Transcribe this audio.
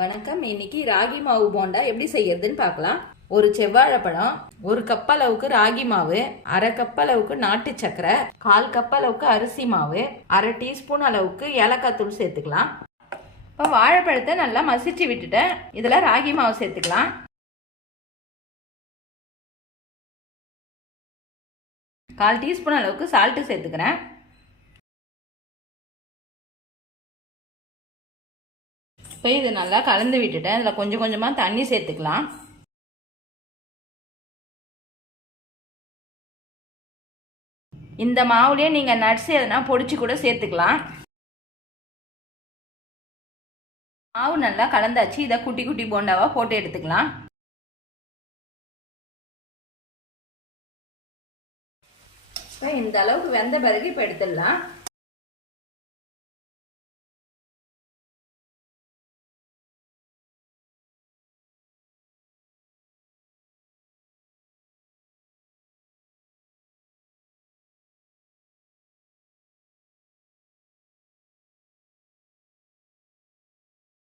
வணக்கம். இன்னைக்கு ராகி மாவு போண்டா எப்படி செய்யறதுன்னு பார்க்கலாம். ஒரு செவ்வாழைப்பழம் ஒரு கப் அளவுக்கு ராகி மாவு அரை கப் அளவுக்கு நாட்டு சக்கரை கால் கப் அளவுக்கு அரிசி மாவு அரை டீஸ்பூன் அளவுக்கு ஏலக்காய் தூள் சேர்த்துக்கலாம். இப்போ வாழைப்பழத்தை நல்லா மசிச்சு விட்டுட்டேன். இதில் ராகி மாவு சேர்த்துக்கலாம். கால் டீஸ்பூன் அளவுக்கு சால்ட்டு சேர்த்துக்கிறேன். இப்போ இது நல்லா கலந்து விட்டுட்டேன் இதில் கொஞ்சம் கொஞ்சமாக தண்ணி சேர்த்துக்கலாம். இந்த மாவுலேயே நீங்கள் நட்ஸ் எதனா பொடிச்சு கூட சேர்த்துக்கலாம். மாவு நல்லா கலந்தாச்சு இதை குட்டி குட்டி போண்டாவாக போட்டு எடுத்துக்கலாம். இப்போ இந்த அளவுக்கு வெந்த பிறகு இப்போ எடுத்துடலாம்.